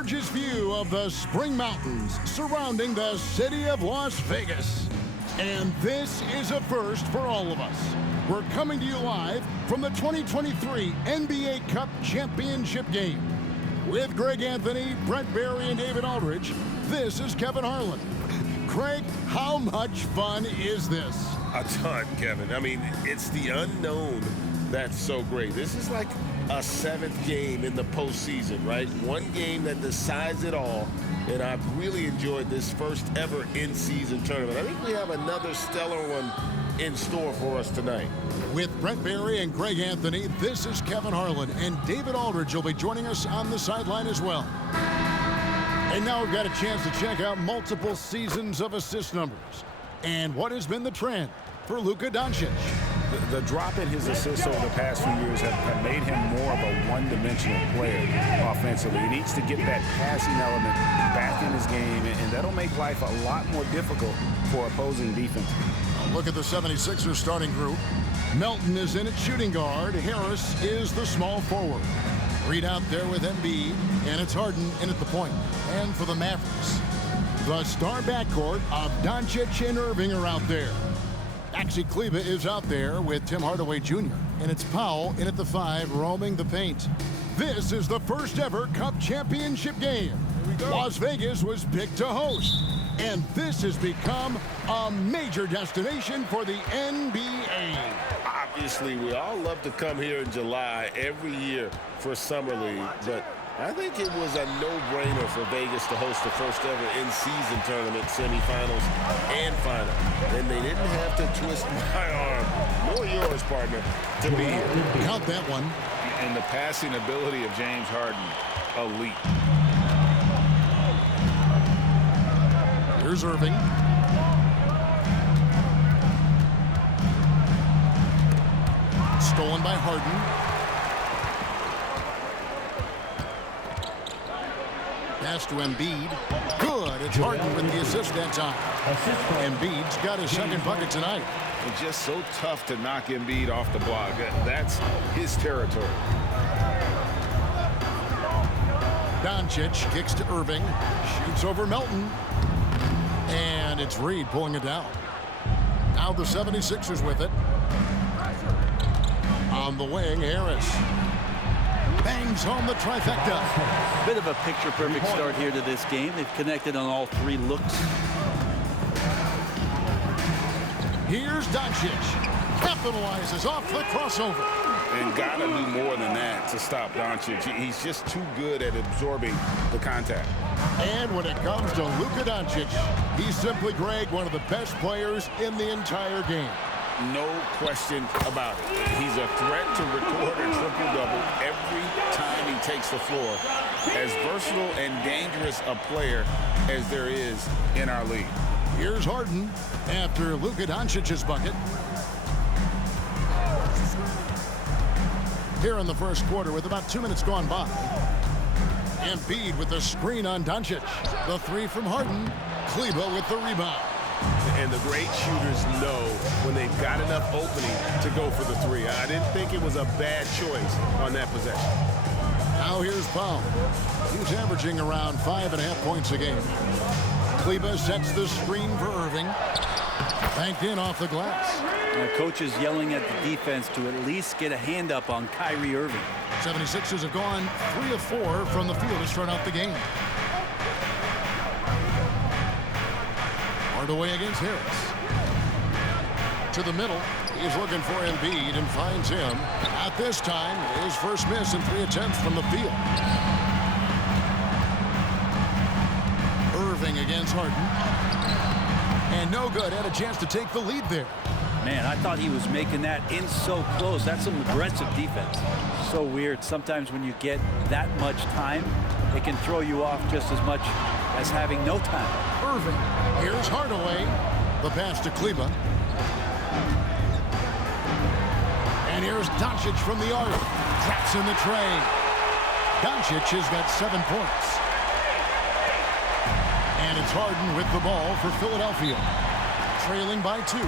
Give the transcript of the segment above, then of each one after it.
gorgeous view of the Spring Mountains surrounding the city of Las Vegas. And this is a first for all of us. We're coming to you live from the 2023 NBA Cup Championship game. With Greg Anthony, Brent Barry, and David Aldridge, this is Kevin Harlan. Craig, how much fun is this? A ton, Kevin. I mean, it's the unknown that's so great. This is like a seventh game in the postseason, right? One game that decides it all, and I've really enjoyed this first ever in-season tournament. I think we have another stellar one in store for us tonight. With Brent Barry and Greg Anthony, this is Kevin Harlan, and David Aldridge will be joining us on the sideline as well. And now we've got a chance to check out multiple seasons of assist numbers. And what has been the trend for Luka Doncic? The drop in his assists over the past few years have made him more of a one-dimensional player offensively. He needs to get that passing element back in his game, and that'll make life a lot more difficult for opposing defense. Look at the 76ers starting group. Melton is in at shooting guard. Harris is the small forward. Reed out there with Embiid, and it's Harden in at the point. And for the Mavericks, the star backcourt of Doncic and Irving are out there. Maxi Kleber is out there with Tim Hardaway Jr., and it's Powell in at the 5, roaming the paint. This is the first ever Cup Championship game. Las Vegas was picked to host, and this has become a major destination for the NBA. Obviously, we all love to come here in July every year for Summer League, but I think it was a no-brainer for Vegas to host the first ever in-season tournament, semifinals and final. And they didn't have to twist my arm, nor yours, partner, to be here. Count that one. And the passing ability of James Harden, elite. Here's Irving. Stolen by Harden. Pass to Embiid. Good. It's Harden with the assist that time. Embiid's got his second bucket tonight. It's just so tough to knock Embiid off the block. That's his territory. Doncic kicks to Irving. Shoots over Melton. And it's Reed pulling it down. Now the 76ers with it. On the wing, Harris. Bangs home the trifecta. Bit of a picture-perfect start here to this game. They've connected on all three looks. Here's Doncic. Capitalizes off the crossover. And gotta do more than that to stop Doncic. He's just too good at absorbing the contact. And when it comes to Luka Doncic, he's simply, Greg, one of the best players in the entire game. No question about it. He's a threat to record a triple-double every time he takes the floor. As versatile and dangerous a player as there is in our league. Here's Harden after Luka Doncic's bucket. Here in the first quarter with about 2 minutes gone by. Embiid with the screen on Doncic. The three from Harden. Kleber with the rebound. And the great shooters know when they've got enough opening to go for the three. I didn't think it was a bad choice on that possession. Now here's Powell. He's averaging around 5.5 points a game. Kleber sets the screen for Irving. Banked in off the glass. And the coach is yelling at the defense to at least get a hand up on Kyrie Irving. 76ers have gone 3 of 4 from the field to start out the game. Hardaway against Harris. To the middle. He's looking for Embiid and finds him. At this time, his first miss in 3 attempts from the field. Irving against Harden. And no good. Had a chance to take the lead there. Man, I thought he was making that in so close. That's some aggressive defense. So weird. Sometimes when you get that much time, it can throw you off just as much as having no time. Irving. Here's Hardaway. The pass to Kleber. And here's Doncic from the arc. Traps in the tray. Doncic has got 7 points. And it's Harden with the ball for Philadelphia. Trailing by 2.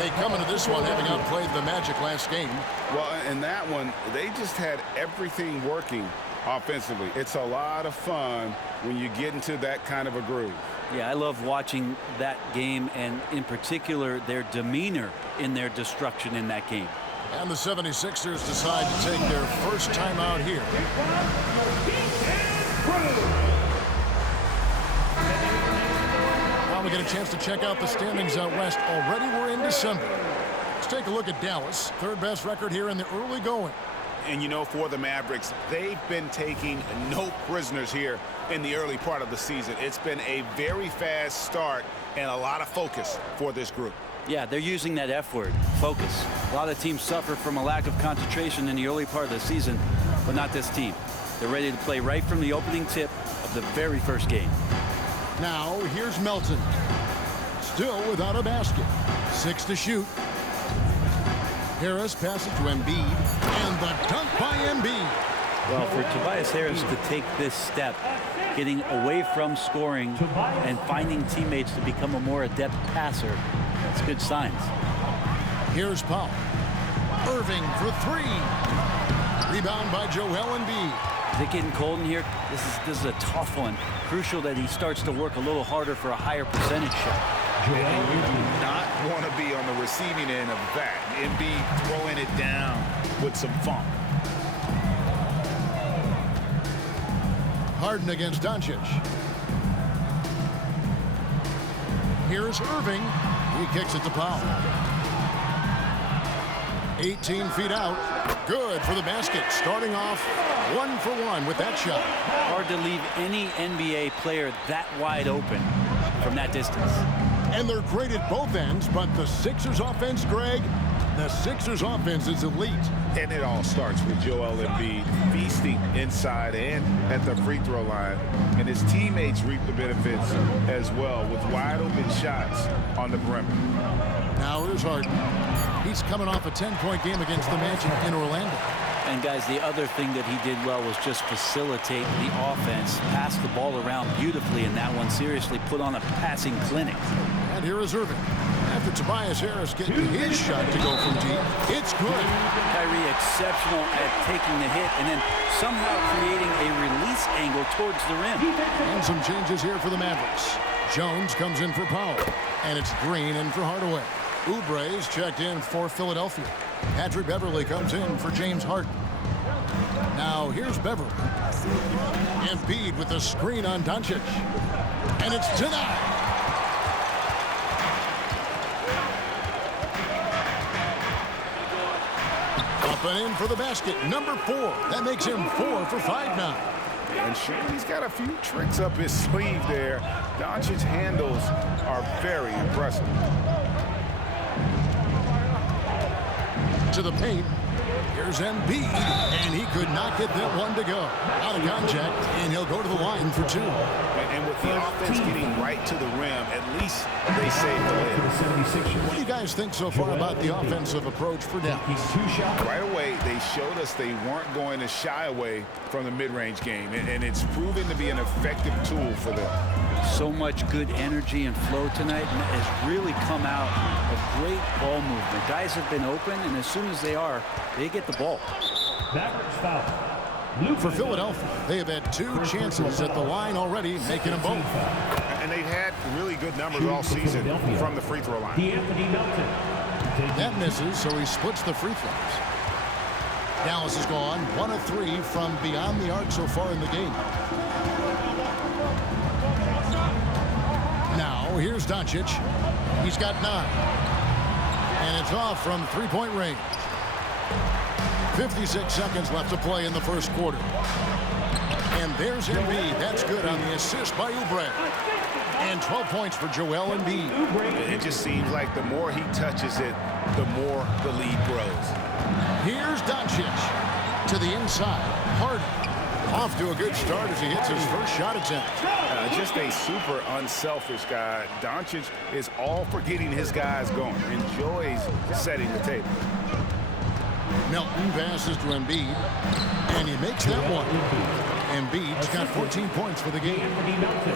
They come into this one having outplayed the Magic last game. Well, in that one, they just had everything working offensively. It's a lot of fun when you get into that kind of a groove. Yeah, I love watching that game, and in particular their demeanor in their destruction in that game. And the 76ers decide to take their first time out here. Well, we get a chance to check out the standings out west. Already we're in December. Let's take a look at Dallas. Third best record here in the early going. And, you know, for the Mavericks, they've been taking no prisoners here in the early part of the season. It's been a very fast start and a lot of focus for this group. Yeah, they're using that F word, focus. A lot of teams suffer from a lack of concentration in the early part of the season, but not this team. They're ready to play right from the opening tip of the very first game. Now, here's Melton. Still without a basket. 6 to shoot. Harris passes to Embiid, and the dunk by Embiid. Well, for Tobias Harris to take this step, getting away from scoring and finding teammates to become a more adept passer, that's good signs. Here's Powell. Irving for 3. Rebound by Joel Embiid. Is it getting cold in here? This is a tough one. Crucial that he starts to work a little harder for a higher percentage shot. And you do not want to be on the receiving end of that. Embiid throwing it down with some funk. Harden against Doncic. Here's Irving. He kicks it to Powell. 18 feet out. Good for the basket. Starting off 1 for 1 with that shot. Hard to leave any NBA player that wide open from that distance. And they're great at both ends, but the Sixers offense, Greg, the Sixers offense is elite. And it all starts with Joel Embiid feasting inside and at the free throw line. And his teammates reap the benefits as well with wide open shots on the perimeter. Now here's Harden. He's coming off a 10-point game against the Magic in Orlando. And guys, the other thing that he did well was just facilitate the offense, pass the ball around beautifully in that one. Seriously, put on a passing clinic. And here is Irving. After Tobias Harris getting his shot to go from deep, it's good. Kyrie exceptional at taking the hit and then somehow creating a release angle towards the rim. And some changes here for the Mavericks. Jones comes in for Powell, and it's Green in for Hardaway. Oubre is checked in for Philadelphia. Patrick Beverley comes in for James Harden. Now here's Beverley. Embiid with the screen on Doncic. And it's denied. Up and in for the basket. Number 4. That makes him 4 for 5 now. And sure, he's got a few tricks up his sleeve there. Doncic's handles are very impressive. To the paint. Here's Embiid, and he could not get that one to go. Out of contact, and he'll go to the line for 2. And with the offense getting right to the rim, at least they saved the layup. What do you guys think so far about the offensive approach for Dallas? Right away, they showed us they weren't going to shy away from the mid-range game, and it's proven to be an effective tool for them. So much good energy and flow tonight, and it has really come out of great ball movement. Guys have been open, and as soon as they are, they get the ball. For Philadelphia, they have had 2 chances at the line already, making them both. And they've had really good numbers all season from the free throw line. That misses, so he splits the free throws. Dallas has gone 1 of 3 from beyond the arc so far in the game. Now, here's Doncic. He's got 9. And it's off from 3-point range. 56 seconds left to play in the first quarter. And there's Embiid. That's good on the assist by Oubre. And 12 points for Joel Embiid. It just seems like the more he touches it, the more the lead grows. Here's Doncic to the inside. Harden off to a good start as he hits his first shot attempt. Just a super unselfish guy. Doncic is all for getting his guys going. Enjoys setting the table. Melton passes to Embiid, and he makes that one. Embiid's got 14 points for the game.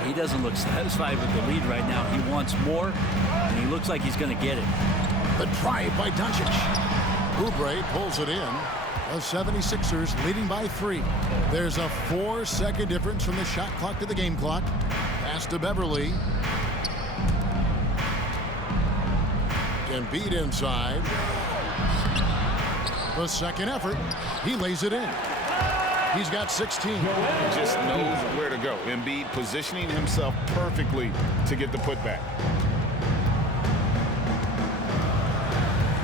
He doesn't look satisfied with the lead right now. He wants more, and he looks like he's going to get it. The drive by Doncic. Oubre pulls it in. The 76ers leading by 3. There's a 4-second difference from the shot clock to the game clock. Pass to Beverly. Embiid inside. The second effort. He lays it in. He's got 16. He just knows where to go. Embiid positioning himself perfectly to get the putback.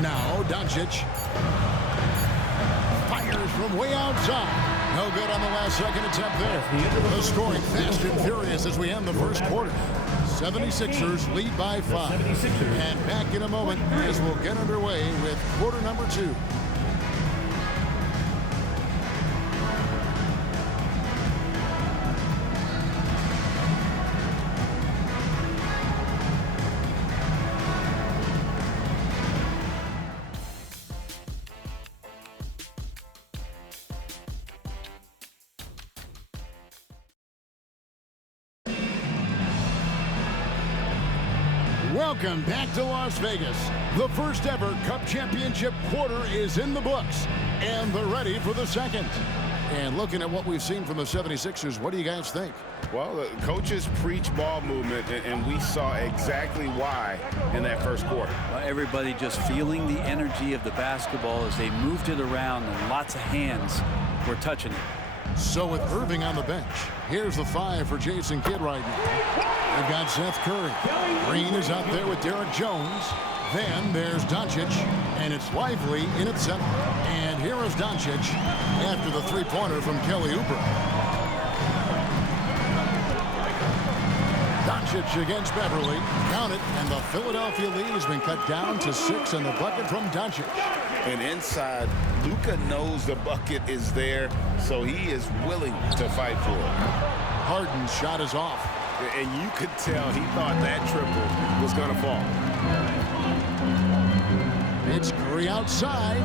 Now Doncic fires from way outside. No good on the last second attempt there. The scoring fast and furious as we end the first quarter. 76ers lead by 5. And back in a moment as we'll get underway with quarter number 2. Welcome back to Las Vegas. The first ever Cup Championship quarter is in the books, and they're ready for the second. And looking at what we've seen from the 76ers, what do you guys think? Well, the coaches preach ball movement, and we saw exactly why in that first quarter. Well, everybody just feeling the energy of the basketball as they moved it around, and lots of hands were touching it. So with Irving on the bench, here's the 5 for Jason Kidd right now. They've got Seth Curry. Green is out there with Derek Jones. Then there's Doncic, and it's Lively in at center. And here is Doncic after the three-pointer from Kelly Oubre. Doncic against Beverly. Count it, and the Philadelphia lead has been cut down to 6 and the bucket from Doncic. And inside, Luka knows the bucket is there, so he is willing to fight for it. Harden's shot is off. And you could tell he thought that triple was going to fall. It's Curry outside,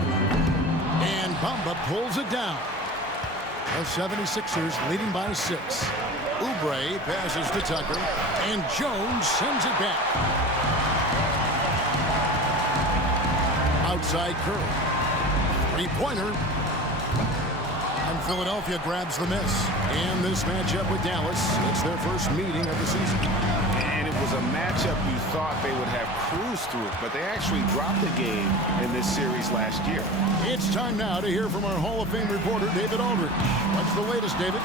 and Bamba pulls it down. The 76ers leading by 6. Oubre passes to Tucker, and Jones sends it back. Outside Curry. Three-pointer. And Philadelphia grabs the miss. And this matchup with Dallas, it's their first meeting of the season. And it was a matchup you thought they would have cruised through, but they actually dropped the game in this series last year. It's time now to hear from our Hall of Fame reporter, David Aldridge. What's the latest, David?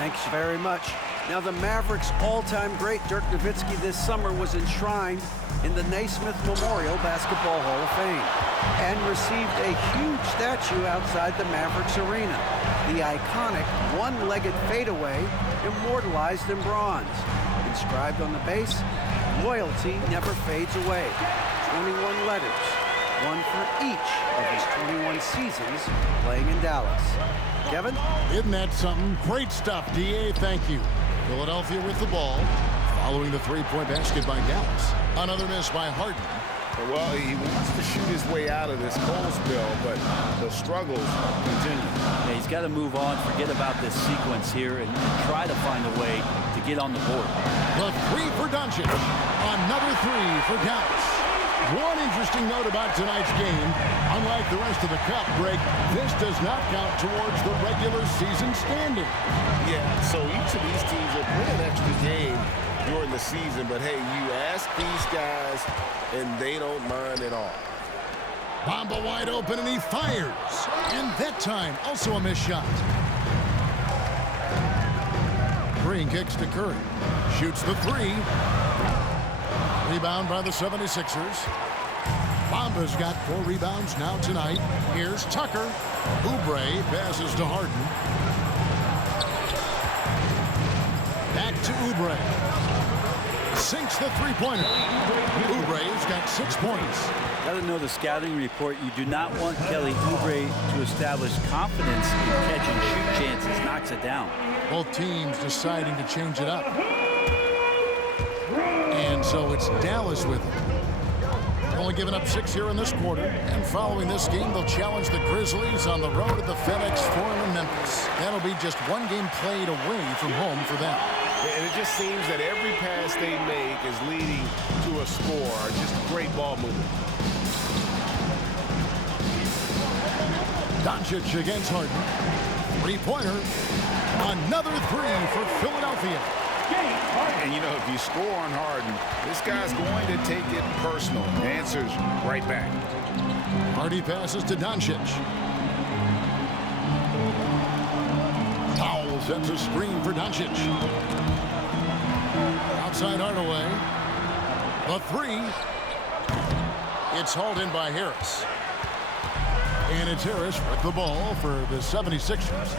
Thanks very much. Now, the Mavericks' all-time great Dirk Nowitzki this summer was enshrined in the Naismith Memorial Basketball Hall of Fame and received a huge statue outside the Mavericks arena. The iconic one-legged fadeaway immortalized in bronze. Inscribed on the base, loyalty never fades away. 21 letters, one for each of his 21 seasons playing in Dallas. Kevin? Isn't that something? Great stuff, D.A. Thank you. Philadelphia with the ball, following the three-point basket by Dallas. Another miss by Harden. Well, he wants to shoot his way out of this cold spill, but the struggles continue. Yeah, he's got to move on, forget about this sequence here, and try to find a way to get on the board. The 3 for Doncic. Another 3 for Dallas. One interesting note about tonight's game, unlike the rest of the Cup, Greg, this does not count towards the regular season standing. Yeah, so each of these teams will play an extra game during the season, but hey, you ask these guys, and they don't mind at all. Bamba wide open, and he fires. And that time, also a missed shot. Green kicks to Curry. Shoots the 3. Rebound by the 76ers. Bamba's got 4 rebounds now tonight. Here's Tucker. Oubre passes to Harden. Back to Oubre. Sinks the three-pointer. Oubre's got 6 points. Got to know the scouting report. You do not want Kelly Oubre to establish confidence in catch and shoot chances. Knocks it down. Both teams deciding to change it up. And so it's Dallas with him. Only giving up 6 here in this quarter. And following this game, they'll challenge the Grizzlies on the road at the FedEx Forum in Memphis. That'll be just 1 game played away from home for them. And it just seems that every pass they make is leading to a score. Just great ball movement. Doncic against Harden. Three-pointer. Another three for Philadelphia. And, you know, if you score on Harden, this guy's going to take it personal. Answers right back. Hardy passes to Doncic. Powell sets a screen for Doncic. Outside Hardaway. The three. It's hauled in by Harris. And it's Harris with the ball for the 76ers.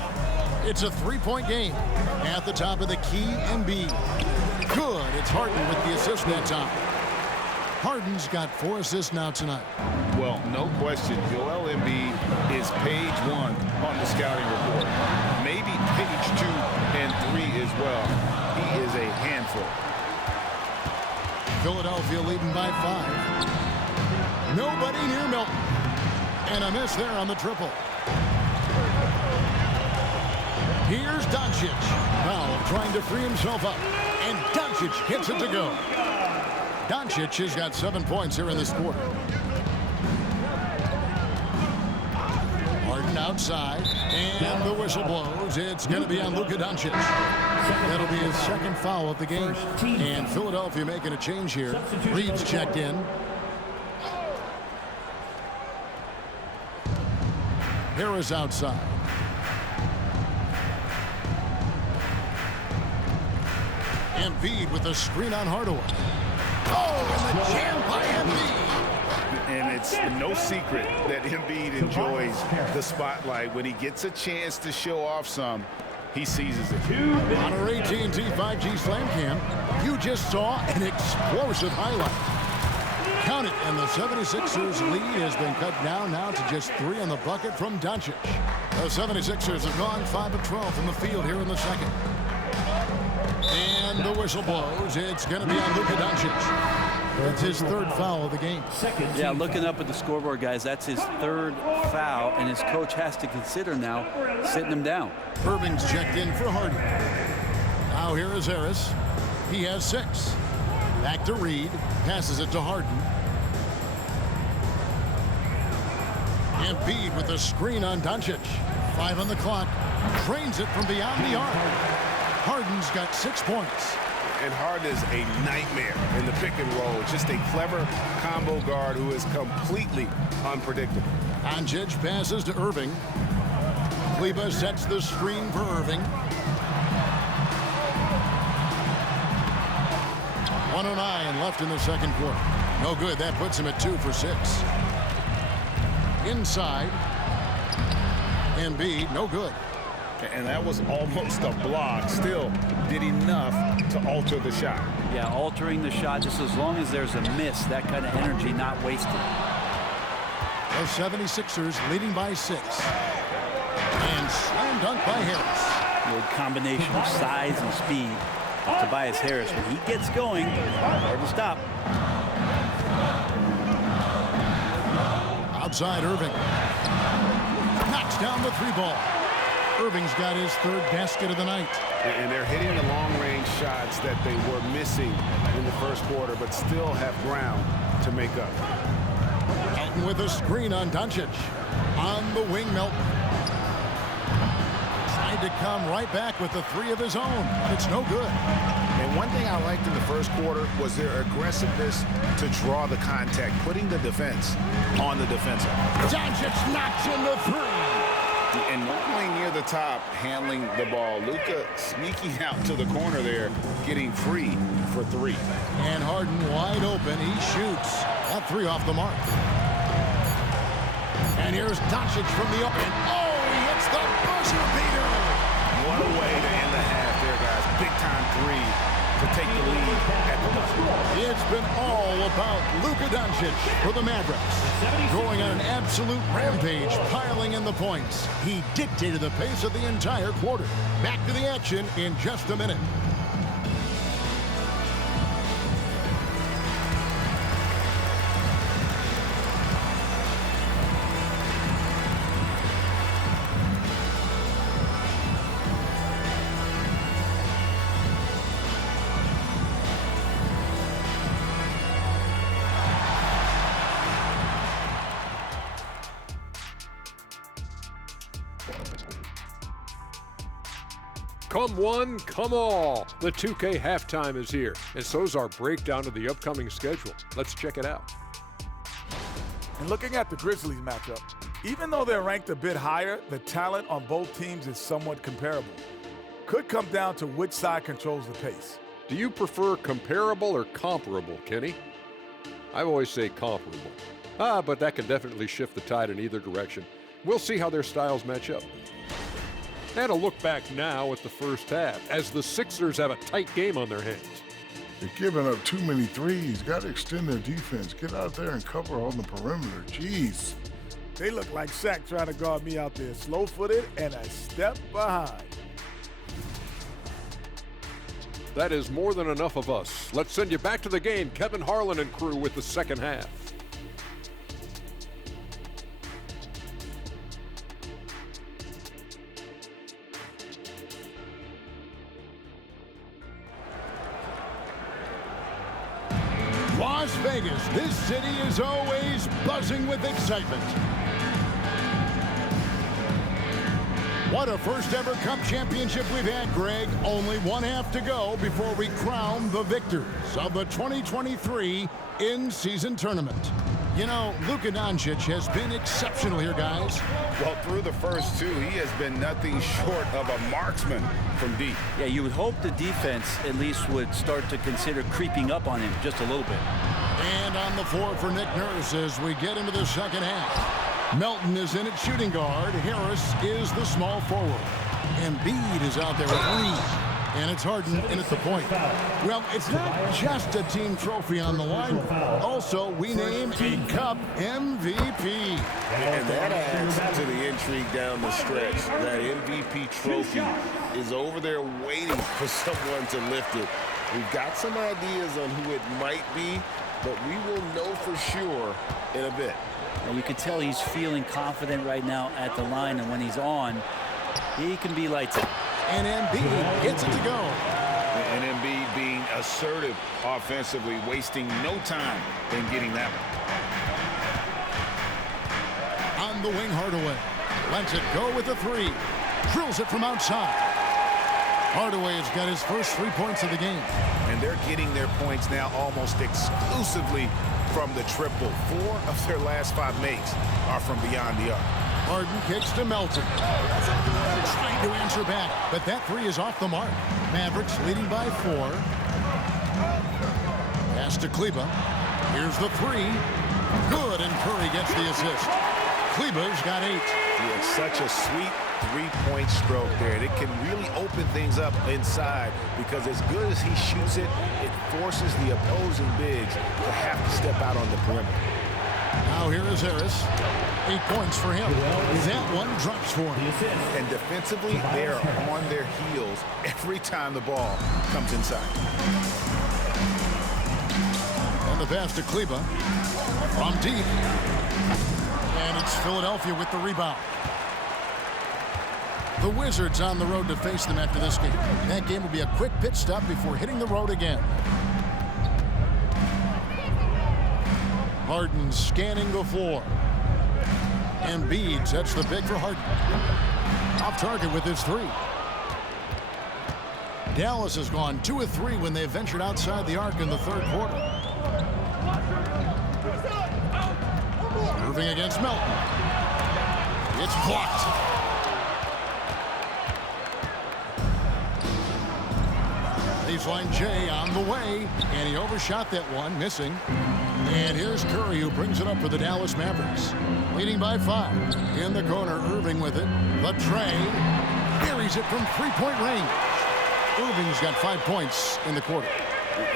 It's a three-point game. At the top of the key, Embiid. Good. It's Harden with the assist that time. Harden's got 4 assists now tonight. Well, no question, Joel Embiid is page 1 on the scouting report. Maybe page 2 and 3 as well. He is a handful. Philadelphia leading by 5. Nobody near Milton. And a miss there on the triple. Here's Doncic. Now trying to free himself up. And Doncic gets it to go. Doncic has got 7 points here in this quarter. Harden outside. And the whistle blows. It's going to be on Luka Doncic. That'll be his second foul of the game. And Philadelphia making a change here. Reed's checked in. Harris outside. Embiid with a screen on Hardaway. Oh, and the jam by Embiid. And it's no secret that Embiid enjoys the spotlight. When he gets a chance to show off some, he seizes it. On our AT&T 5G Slam Cam, you just saw an explosive highlight. Count it, and the 76ers lead has been cut down now to just 3 on the bucket from Doncic. The 76ers have gone 5 of 12 from the field here in the second. And the whistle blows. It's going to be on Luka Doncic. That's his 3rd foul of the game. Yeah, looking up at the scoreboard, guys, that's his 3rd foul, and his coach has to consider now sitting him down. Irving's checked in for Harden. Now here is Harris. He has 6. Back to Reed. Passes it to Harden. Embiid with a screen on Doncic. 5 on the clock. Trains it from beyond the arc. Harden's got 6 points. And Harden is a nightmare in the pick and roll. Just a clever combo guard who is completely unpredictable. Doncic passes to Irving. Kleber sets the screen for Irving. 1:09 left in the second quarter. No good. That puts him at 2 for 6. Inside. Embiid, no good. And that was almost a block. Still did enough to alter the shot. Yeah, altering the shot just as long as there's a miss. That kind of energy not wasted. The 76ers leading by 6. And slam dunk by Harris. Good combination of size and speed. Tobias Harris, when he gets going, hard to stop. Outside Irving. Knocks down the 3-ball. Irving's got his 3rd basket of the night. And they're hitting the long-range shots that they were missing in the first quarter, but still have ground to make up. Elton with a screen on Doncic. On the wing, Melton. Tried to come right back with the 3 of his own. It's no good. And one thing I liked in the first quarter was their aggressiveness to draw the contact, putting the defense on the defensive. Doncic knocks in the 3. And normally near the top, handling the ball. Luka sneaking out to the corner there, getting free for 3. And Harden wide open. He shoots. That 3 off the mark. And here's Doncic from the open. Oh, he hits the buzzer beater. What a way to end the half there, guys. Big-time 3 to take the lead at the buzzer. It's been all about Luka Doncic for the Mavericks. Going on an absolute rampage, piling in the points. He dictated the pace of the entire quarter. Back to the action in just a minute. Come one, come all. The 2K halftime is here, and so's our breakdown of the upcoming schedule. Let's check it out. And looking at the Grizzlies matchup, even though they're ranked a bit higher, the talent on both teams is somewhat comparable. Could come down to which side controls the pace. Do you prefer comparable or comparable, Kenny? I always say comparable. But that can definitely shift the tide in either direction. We'll see how their styles match up. And a look back now at the first half, as the Sixers have a tight game on their hands. They're giving up too many threes. Got to extend their defense. Get out there and cover on the perimeter. Jeez. They look like Shaq trying to guard me out there, slow-footed and a step behind. That is more than enough of us. Let's send you back to the game. Kevin Harlan and crew with the second half. Las Vegas, this city is always buzzing with excitement. What a first ever Cup championship we've had, Greg. Only one half to go before we crown the victors of the 2023 in-season tournament. You know, Luka Doncic has been exceptional here, guys. Well, through the first two, he has been nothing short of a marksman from deep. Yeah, you would hope the defense at least would start to consider creeping up on him just a little bit. And on the floor for Nick Nurse as we get into the second half. Melton is in at shooting guard. Harris is the small forward. Embiid is out there with three. And it's Harden in at the point. Well, it's not just a team trophy on the line. Also, we name a Cup MVP. And that adds to the intrigue down the stretch. That MVP trophy is over there waiting for someone to lift it. We've got some ideas on who it might be, but we will know for sure in a bit. And you can tell he's feeling confident right now at the line, and when he's on, he can be lights out. And Embiid gets it to go. And Embiid being assertive offensively, wasting no time in getting that one. On the wing, Hardaway lets it go with the three. Drills it from outside. Hardaway has got his first 3 points of the game. And they're getting their points now almost exclusively from the triple. 4 of their last 5 makes are from beyond the arc. Harden kicks to Melton. Trying to answer back, but that three is off the mark. Mavericks leading by 4. Pass to Kleber. Here's the three. Good, and Curry gets the assist. Kleber's got 8. He had such a sweet three-point stroke there. It can really open things up inside because as good as he shoots it, it forces the opposing bigs to have to step out on the perimeter. Now here is Harris. 8 points for him. That one drops for him. And defensively, they are on their heels every time the ball comes inside. And the pass to Kleber from deep. And it's Philadelphia with the rebound. The Wizards on the road to face them after this game. That game will be a quick pit stop before hitting the road again. Harden scanning the floor. Embiid sets the pick for Harden. Off target with his three. Dallas has gone 2 of 3 when they've ventured outside the arc in the third quarter. Irving against Melton. It's blocked. Baseline Jay on the way, and he overshot that one, missing. And here's Curry, who brings it up for the Dallas Mavericks. Leading by 5. In the corner, Irving with it. The tray. Buries it from three-point range. Irving's got 5 points in the quarter.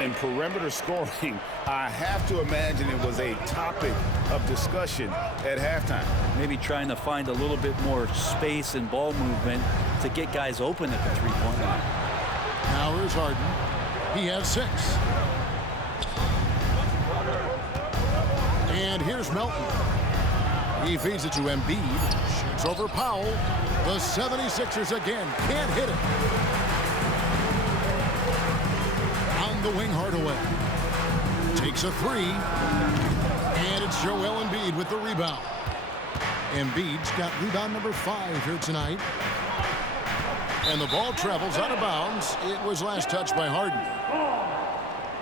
In perimeter scoring, I have to imagine it was a topic of discussion at halftime. Maybe trying to find a little bit more space and ball movement to get guys open at the three-point line. Now here's Harden. He has 6. And here's Melton. He feeds it to Embiid. Shoots over Powell. The 76ers again can't hit it. On the wing, Hardaway. Takes a 3. And it's Joel Embiid with the rebound. Embiid's got rebound number 5 here tonight. And the ball travels out of bounds. It was last touched by Harden.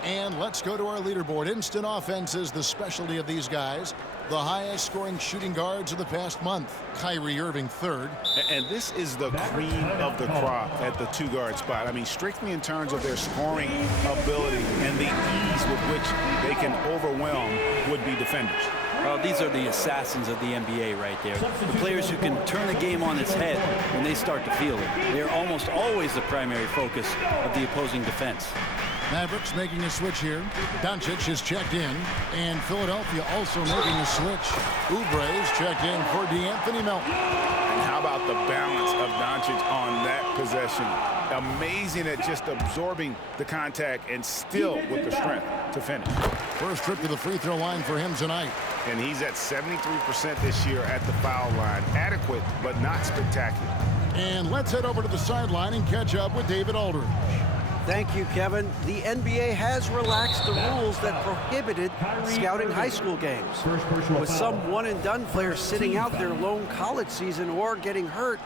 And let's go to our leaderboard. Instant offense is the specialty of these guys. The highest scoring shooting guards of the past month. Kyrie Irving third. And this is the cream of the crop at the 2-guard spot. I mean, strictly in terms of their scoring ability and the ease with which they can overwhelm would-be defenders. Well, these are the assassins of the NBA right there. The players who can turn the game on its head when they start to feel it. They're almost always the primary focus of the opposing defense. Mavericks making a switch here. Doncic is checked in. And Philadelphia also making a switch. Oubre is checked in for DeAnthony Melton. And how about the balance of Doncic on that possession? Amazing at just absorbing the contact and still with the strength to finish. First trip to the free throw line for him tonight. And he's at 73% this year at the foul line. Adequate, but not spectacular. And let's head over to the sideline and catch up with David Aldridge. Thank you, Kevin. The NBA has relaxed the rules that prohibited scouting high school games. With some one-and-done players sitting out their lone college season or getting hurt,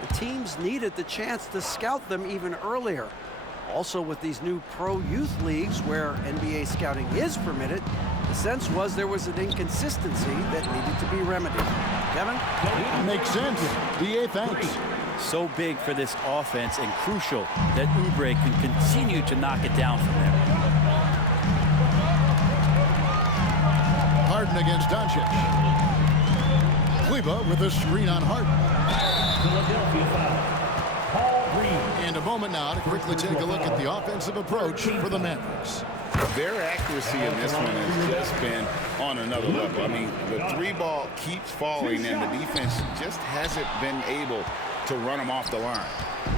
the teams needed the chance to scout them even earlier. Also, with these new pro youth leagues where NBA scouting is permitted, the sense was there was an inconsistency that needed to be remedied. Kevin? Makes sense. DA, thanks. So big for this offense and crucial that Oubre can continue to knock it down from there. Harden against Doncic. Kleber with a screen on Harden. And a moment now to quickly take a look at the offensive approach for the Mavericks. Their accuracy in this one has just been on another level. I mean, the 3-ball keeps falling and the defense just hasn't been able to run them off the line.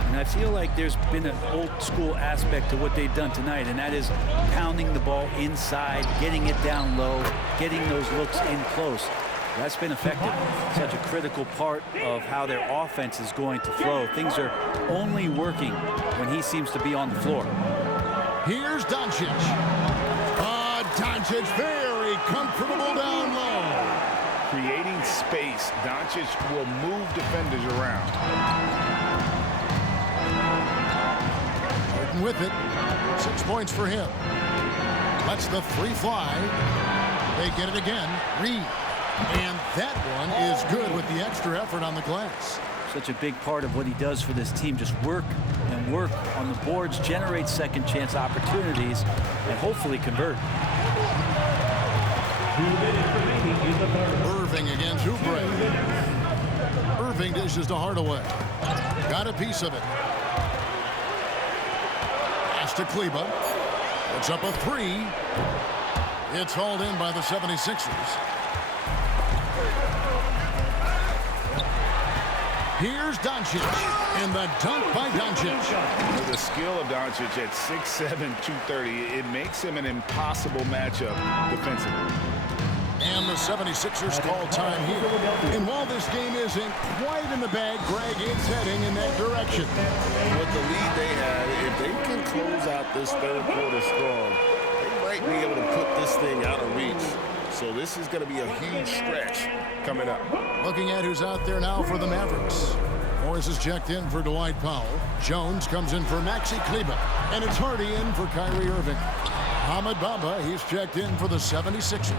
And I feel like there's been an old school aspect to what they've done tonight, and that is pounding the ball inside, getting it down low, getting those looks in close. That's been effective. Such a critical part of how their offense is going to flow. Things are only working when he seems to be on the floor. Here's Doncic. Doncic very comfortable down low. Creating space, Doncic will move defenders around. Harden with it. 6 points for him. Lets the 3 fly. They get it again. Reed. And that one is good with the extra effort on the glass. Such a big part of what he does for this team. Just work and work on the boards, generate second chance opportunities, and hopefully convert. Irving against Oubre. Irving dishes to Hardaway. Got a piece of it. Pass to Kleber. Puts up a 3. It's hauled in by the 76ers. Here's Doncic, and the dunk by Doncic. With the skill of Doncic at 6'7", 230, it makes him an impossible matchup defensively. And the 76ers call time here. And while this game isn't quite in the bag, Greg, it's heading in that direction. With the lead they had, if they can close out this third quarter strong, they might be able to put this thing out of reach. So this is going to be a huge stretch coming up. Looking at who's out there now for the Mavericks. Morris is checked in for Dwight Powell. Jones comes in for Maxi Kleber. And it's Hardy in for Kyrie Irving. Ahmed Bamba, he's checked in for the 76ers.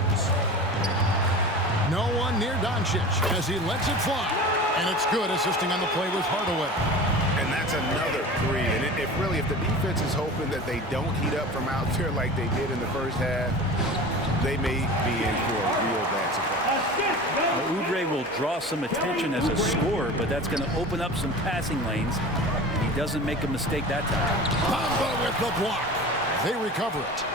No one near Doncic as he lets it fly. And it's good, assisting on the play with Hardaway. And that's another 3. And if the defense is hoping that they don't heat up from out there like they did in the first half, they may be in for a real bad surprise. Oubre will draw some attention as a scorer, but that's going to open up some passing lanes. He doesn't make a mistake that time. Bamba with the block. They recover it.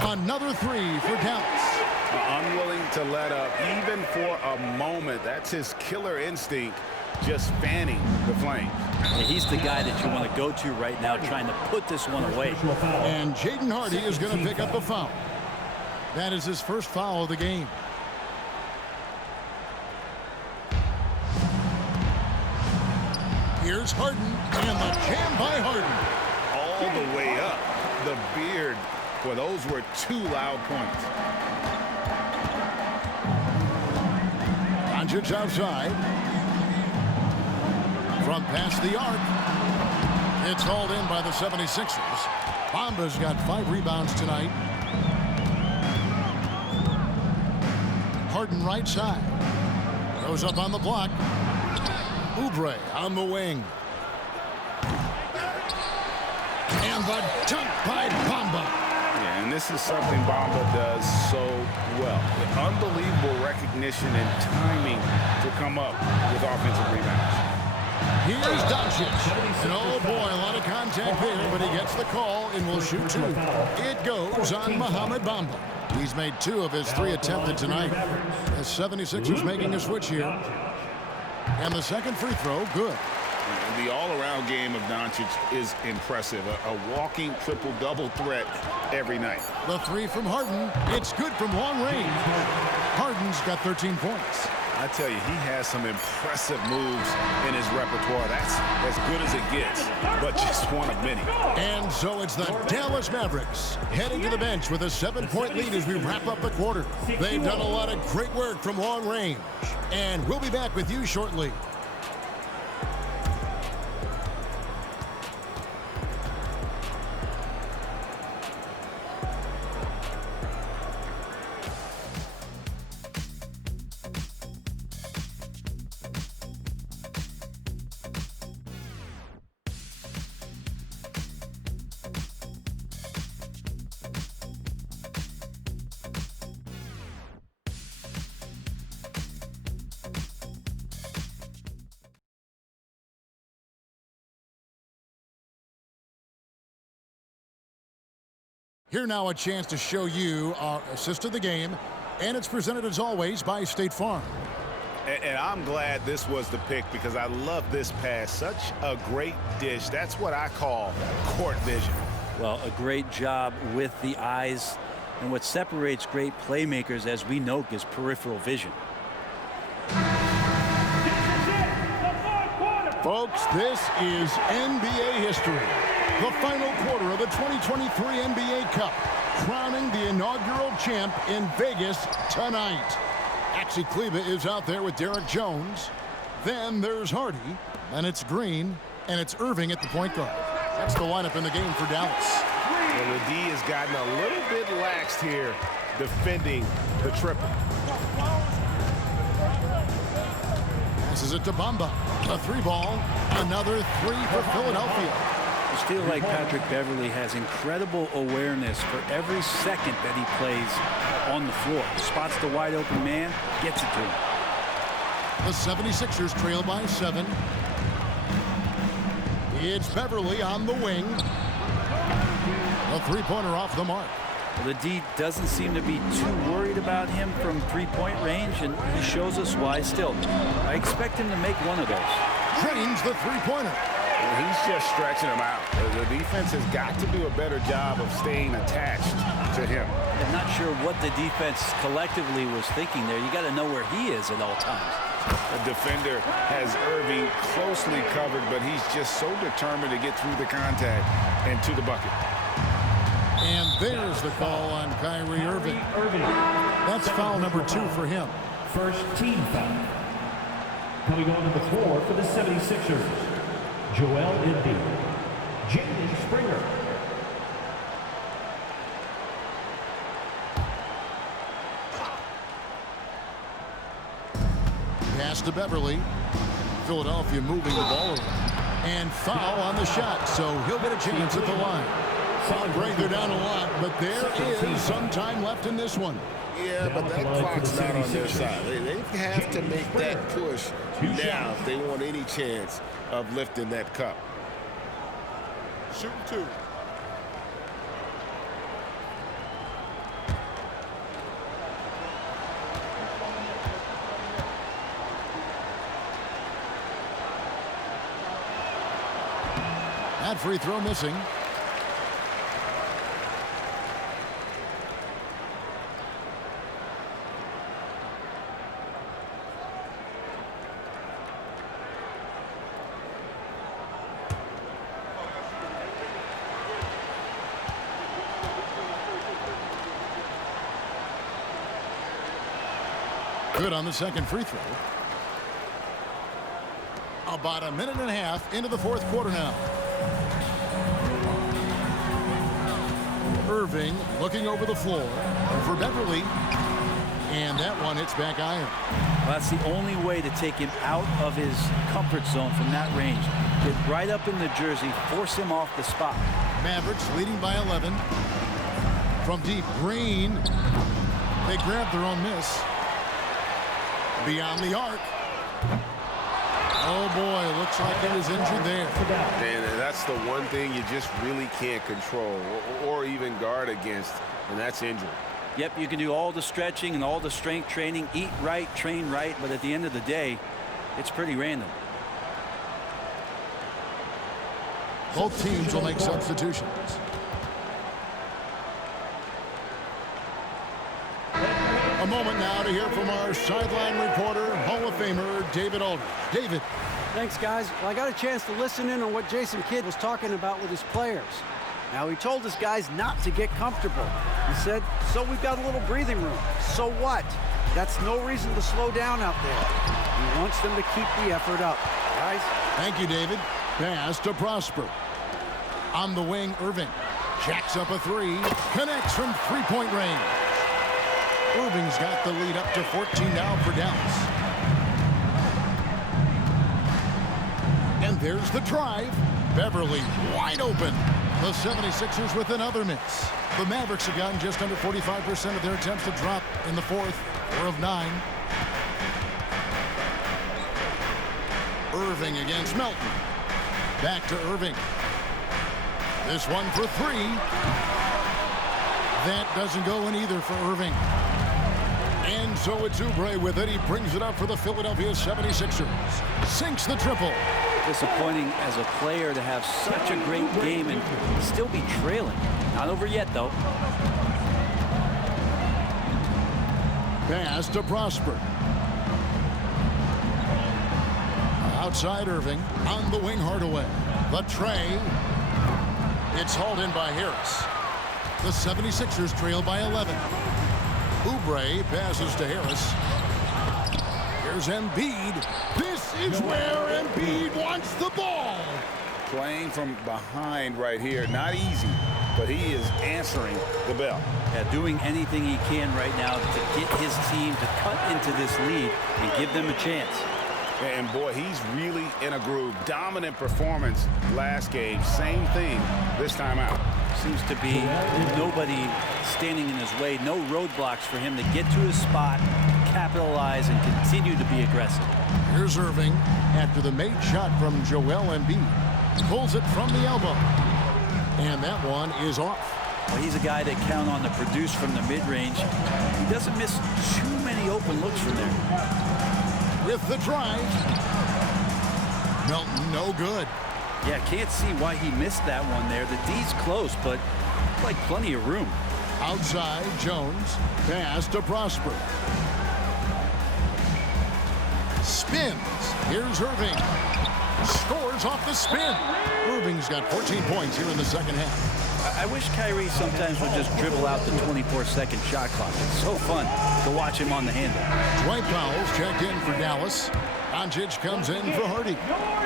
Another 3 for Dallas. Unwilling to let up, even for a moment. That's his killer instinct, just fanning the flames. Yeah, he's the guy that you want to go to right now, trying to put this one away. And Jaden Hardy is going to pick up the foul. That is his first foul of the game. Here's Harden, and the jam by Harden. All the way up. The beard. Well, those were 2 loud points. Doncic outside. From past the arc. It's hauled in by the 76ers. Bamba's got 5 rebounds tonight. Harden right side. Goes up on the block. Oubre on the wing. And the dunk by Bamba. Yeah, and this is something Bamba does so well. Unbelievable recognition and timing to come up with offensive rebounds. Here's Doncic. And oh boy, a lot of contact there, but he gets the call and will shoot 2. It goes on Mohamed Bamba. He's made 2 of his 3 attempted tonight. The 76ers making a switch here. And the second free throw, good. The all-around game of Doncic is impressive. A walking triple-double threat every night. The 3 from Harden. It's good from long range. Harden's got 13 points. I tell you, he has some impressive moves in his repertoire. That's as good as it gets, but just one of many. And so it's the Dallas Mavericks heading to the bench with a 7-point lead as we wrap up the quarter. They've done a lot of great work from long range. And we'll be back with you shortly. Here now a chance to show you our assist of the game, and it's presented as always by State Farm. And I'm glad this was the pick because I love this pass. Such a great dish. That's what I call court vision. Well, a great job with the eyes, and what separates great playmakers, as we know, is peripheral vision. Folks, this is NBA history. The final quarter of the 2023 NBA Cup, crowning the inaugural champ in Vegas tonight. Axie Kleba is out there with Derek Jones. Then there's Hardy, and it's Green, and it's Irving at the point guard. That's the lineup in the game for Dallas. Well, the D has gotten a little bit laxed here defending the triple. Passes it to Bamba. A 3-ball. Another 3 for Philadelphia. I just feel like Patrick Beverley has incredible awareness for every second that he plays on the floor. Spots the wide open man, gets it to him. The 76ers trail by 7. It's Beverley on the wing. A 3-pointer off the mark. Well, the D doesn't seem to be too worried about him from 3-point range, and he shows us why still. I expect him to make one of those. Drains the 3-pointer. Well, he's just stretching him out. The defense has got to do a better job of staying attached to him. I'm not sure what the defense collectively was thinking there. You got to know where he is at all times. The defender has Irving closely covered, but he's just so determined to get through the contact and to the bucket. And there's the call on Kyrie Irving. That's foul number 2 for him. First team foul. Coming on to the floor for the 76ers, Joel Embiid, Jalen Springer. Pass to Beverley. Philadelphia moving the ball around. And foul on the shot, so he'll get a chance at the line. Great, they're down a lot, but there is some time left in this one. Yeah, but that clock's not on their side. They have to make that push now if they want any chance of lifting that cup. Shooting 2. That free throw missing. Good on the second free throw. About a minute and a half into the fourth quarter now. Irving looking over the floor for Beverly. And that one hits back iron. Well, that's the only way to take him out of his comfort zone from that range. Get right up in the jersey, force him off the spot. Mavericks leading by 11. From deep, Green. They grab their own miss. Beyond the arc. Oh boy, looks like he was injured there. And that's the one thing you just really can't control or even guard against, and that's injury. Yep, you can do all the stretching and all the strength training, eat right, train right, but at the end of the day, it's pretty random. Both teams will make substitutions. A moment now to hear from our sideline reporter, Hall of Famer David Aldridge. David. Thanks, guys. Well, I got a chance to listen in on what Jason Kidd was talking about with his players. Now, he told his guys not to get comfortable. He said, so we've got a little breathing room. So what? That's no reason to slow down out there. He wants them to keep the effort up. Guys? Thank you, David. Pass to Prosper. On the wing, Irving. Jacks up a three. Connects from three-point range. Irving's got the lead up to 14 now for Dallas. And there's the drive. Beverly wide open. The 76ers with another miss. The Mavericks have gotten just under 45% of their attempts to drop in the fourth, 4 of 9. Irving against Melton. Back to Irving. This one for three. That doesn't go in either for Irving. And so it's Oubre with it. He brings it up for the Philadelphia 76ers. Sinks the triple. Disappointing as a player to have such a great game and still be trailing. Not over yet, though. Pass to Prosper. Outside Irving. On the wing, Hardaway. The tray. It's hauled in by Harris. The 76ers trail by 11. Oubre passes to Harris. Here's Embiid. This is where Embiid wants the ball. Playing from behind right here, not easy, but he is answering the bell. Yeah, doing anything he can right now to get his team to cut into this lead and give them a chance. And boy, he's really in a groove. Dominant performance last game. Same thing this time out. Seems to be nobody standing in his way. No roadblocks for him to get to his spot, capitalize, and continue to be aggressive. Here's Irving after the made shot from Joel Embiid. Pulls it from the elbow. And that one is off. Well, he's a guy that count on to produce from the mid-range. He doesn't miss too many open looks from there. With the drive. Melton, no good. Yeah, can't see why he missed that one there. The D's close, but like plenty of room. Outside, Jones. Pass to Prosper. Spins. Here's Irving. Scores off the spin. Irving's got 14 points here in the second half. I wish Kyrie sometimes would just dribble out the 24-second shot clock. It's so fun to watch him on the handle. Dwight Powell's checked in for Dallas. Doncic comes in for Hardy.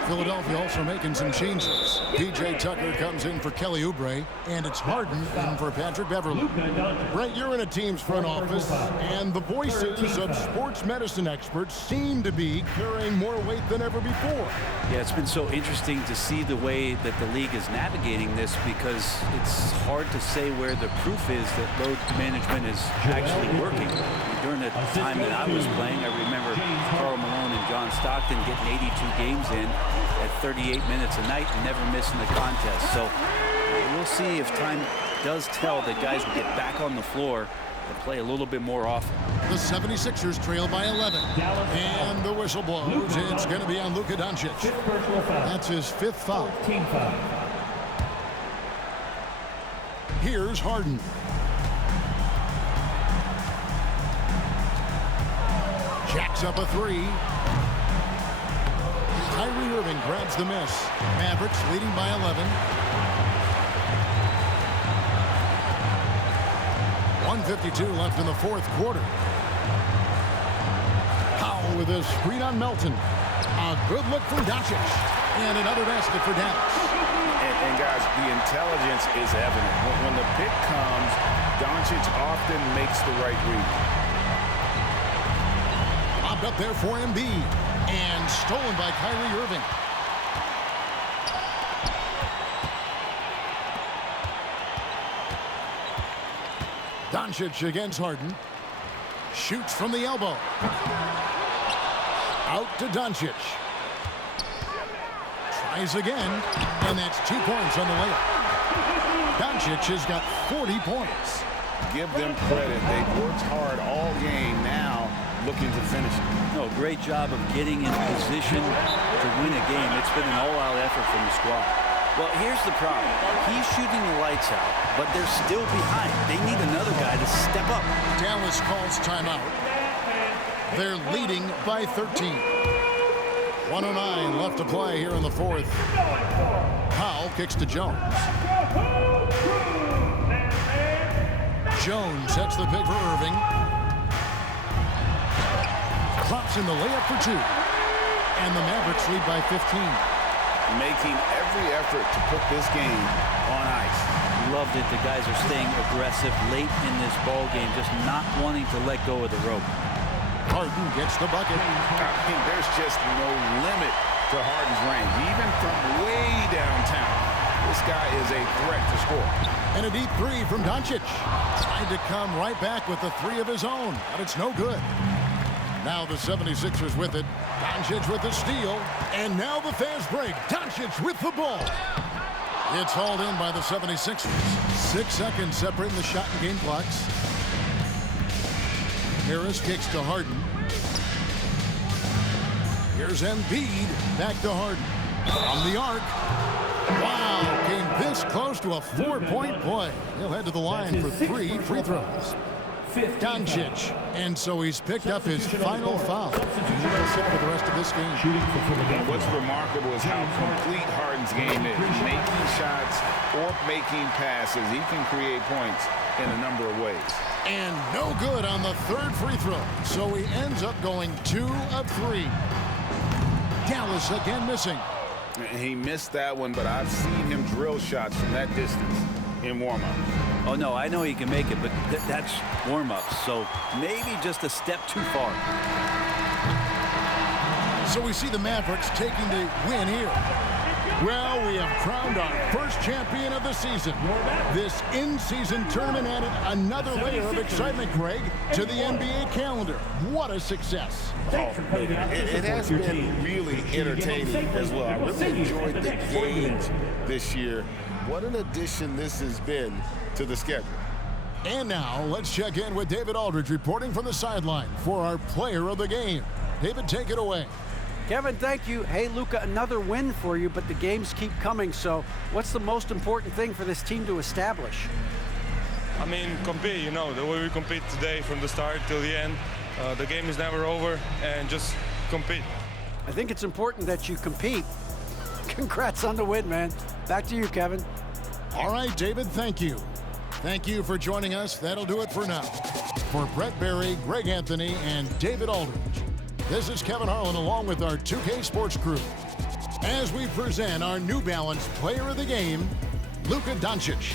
Philadelphia also making some changes. PJ Tucker comes in for Kelly Oubre, and it's Harden in for Patrick Beverly. Brent, you're in a team's front office, and the voices of sports medicine experts seem to be carrying more weight than ever before. Yeah, it's been so interesting to see the way that the league is navigating this, because it's hard to say where the proof is that load management is actually working. During the time that I was playing, I remember Karl Malone and John Stockton getting 82 games in at 38 minutes a night and never missing the contest. So we'll see if time does tell that guys will get back on the floor and play a little bit more often. The 76ers trail by 11. And the whistle blows. It's going to be on Luka Doncic. That's his 5th foul. Here's Harden. Jacks up a three. Kyrie Irving grabs the miss. Mavericks leading by 11. 1:52 left in the fourth quarter. Powell with a screen on Melton. A good look from Doncic. And another basket for Dallas. And guys, the intelligence is evident. When the pick comes, Doncic often makes the right read. Popped up there for Embiid. And stolen by Kyrie Irving. Doncic against Harden. Shoots from the elbow. Out to Doncic. Tries again. And that's 2 points on the layup. Doncic has got 40 points. Give them credit. They've worked hard all game, now looking to finish it. No, great job of getting in position to win a game. It's been an all-out effort from the squad. Well, here's the problem. He's shooting the lights out, but they're still behind. They need another guy to step up. Dallas calls timeout. They're leading by 13. 1:09 left to play here in the fourth. Powell kicks to Jones. Jones sets the pick for Irving. Klops in the layup for 2. And the Mavericks lead by 15. Making every effort to put this game on ice. Loved it. The guys are staying aggressive late in this ball game, just not wanting to let go of the rope. Harden gets the bucket. I mean, there's just no limit to Harden's range. Even from way downtown, this guy is a threat to score. And a deep 3 from Doncic. Tried to come right back with the 3 of his own, but it's no good. Now the 76ers with it. Doncic with the steal. And now the fast break. Doncic with the ball. It's hauled in by the 76ers. 6 seconds separating the shot and game clocks. Harris kicks to Harden. Here's Embiid. Back to Harden. From the arc. Wow, came this close to a 4-point play. He'll head to the line for 3 free throws. Doncic, and so he's picked up his final foul. He'll sit for the rest of this game. What's remarkable is how complete Harden's game is. Making shots or making passes, he can create points in a number of ways. And no good on the 3rd free throw, so he ends up going 2 of 3. Dallas again missing. He missed that one, but I've seen him drill shots from that distance in warm-up. Oh, no, I know he can make it, but that's warm-ups, so maybe just a step too far. So we see the Mavericks taking the win here. Well, we have crowned our first champion of the season. This in-season tournament added another layer of excitement, Greg, to the NBA calendar. What a success. It has been really entertaining as well. I really enjoyed the games this year. What an addition this has been to the schedule. And now let's check in with David Aldridge reporting from the sideline for our player of the game. David, take it away. Kevin, thank you. Hey, Luka, another win for you, but the games keep coming. So what's the most important thing for this team to establish? I mean, compete, you know, the way we compete today from the start till the end. The game is never over, and just compete. I think it's important that you compete. Congrats on the win, man. Back to you, Kevin. All right, David, thank you. Thank you for joining us. That'll do it for now. For Brett Barry, Greg Anthony, and David Aldridge, this is Kevin Harlan along with our 2K Sports crew as we present our New Balance Player of the Game, Luka Doncic.